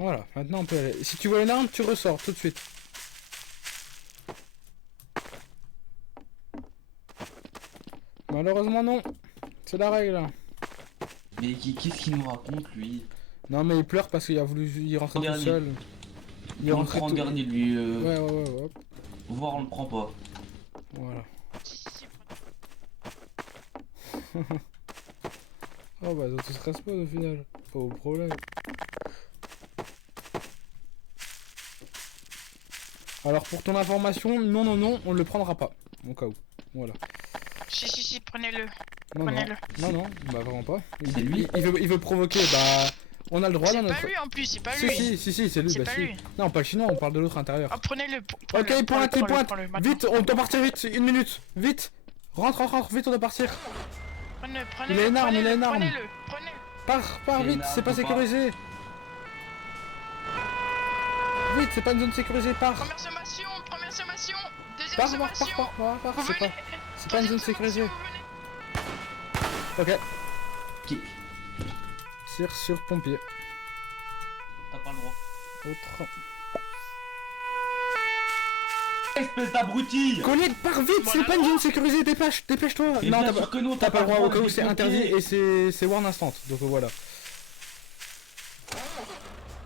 Voilà, maintenant on peut aller. Si tu vois une arme, tu ressors tout de suite. Malheureusement non. C'est la règle. Mais qu'est-ce qu'il nous raconte, lui? Non mais il pleure parce qu'il a voulu y rentrer tout seul. Il est On le rentré prend en tout... dernier, lui. Ouais, hop. Voir, on le prend pas. Voilà. Si, Oh bah ça te stresse pas au final. Pas au problème. Alors pour ton information, non, on le prendra pas. Au cas où. Voilà. si, prenez-le. Non, Prenez-le. non, bah vraiment pas. C'est lui. Il veut provoquer, bah... On a le droit C'est dans pas notre... lui en plus, c'est pas Si, lui. c'est lui, C'est bah pas si. lui. Non, pas le chinois, on parle de l'autre intérieur. Ah, prenez-le. Ok, pointe. Maintenant. Vite, on doit partir vite, 1 minute. Vite. Rentre, vite, on doit partir. Prenez-le. Il a une arme, il a une arme. Prenez-le. Pars Il a vite, une c'est arme, pas faut pas. sécurisé. Vite, c'est pas une zone sécurisée, pars. Première sommation. Deuxième Pars, sommation. c'est pas une zone sécurisée. Ok, Qui... tire sur pompier. T'as pas le droit. Autre. Espèce d'abruti! Colette, pars vite, c'est pas une zone sécurisée, dépêche-toi. Et Non, bien sûr que non, t'as pas le droit, au cas où de c'est bloquer. interdit et c'est warn instant. Donc voilà.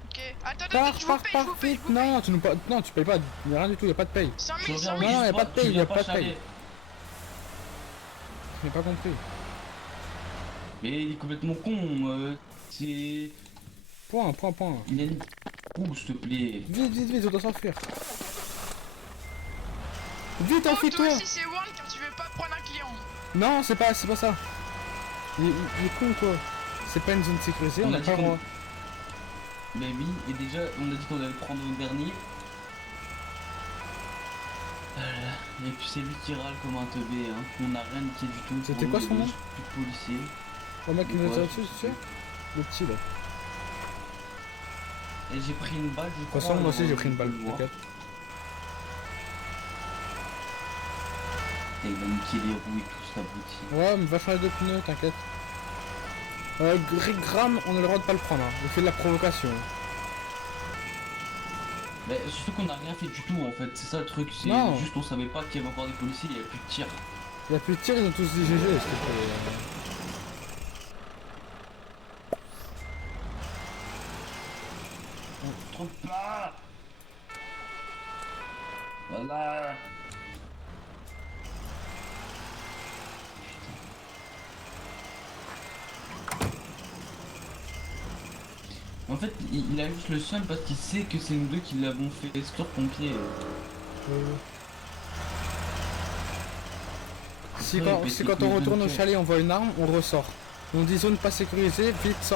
Ok. Attends, Pars, je vous paye. vite. Non, tu payes pas, y'a rien du tout, y'a pas de paye. 100 Tu 000, 100 reviens au 000. Non, y a spot, pas de paye, tu y a viens pas de paye. chialer. Je n'ai pas compris. Mais il est complètement con. C'est... Point. Il a une... Ouh, s'il te plaît. Vite, on doit s'enfuir. Vite, Oh, enfuis-toi. toi aussi c'est one car tu veux pas prendre un client. Non, c'est pas ça. Il est con, toi. C'est pas une zone sécurisée, on On a a pas dit le droit. Mais oui, et déjà, on a dit qu'on allait prendre le dernier. Et puis c'est lui qui râle comme un teubé, hein. On n'a rien niqué du tout. C'était Pour quoi nous, son nom? plus de policiers. Le mec qui nous a Ouais, tiré dessus, tu sais? Le petit, là. Et j'ai pris une balle, je De crois. toute façon, moi aussi j'ai pris une balle, on le voit. t'inquiète. Et il va niquer les roues et tout, cet abruti. Ouais, mais va changer de pneus, t'inquiète. Graham, on a le droit de pas le prendre, hein. Il fait de la provocation. Mais surtout qu'on n'a rien fait du tout en fait, c'est ça le truc, c'est Non. juste on savait pas qu'il y avait encore des policiers, il y avait plus de tirs. Il y a plus de tir, ils ont tous dit GG, s'il te plaît. On se trompe pas. Voilà. En fait, il a juste le seum parce qu'il sait que c'est nous deux qui l'avons fait exclure pompier. Si Ouais, quand, mais si c'est quand que on les retourne au deux chalet, on voit une arme, on ressort. On dit zone pas sécurisée, vite sort.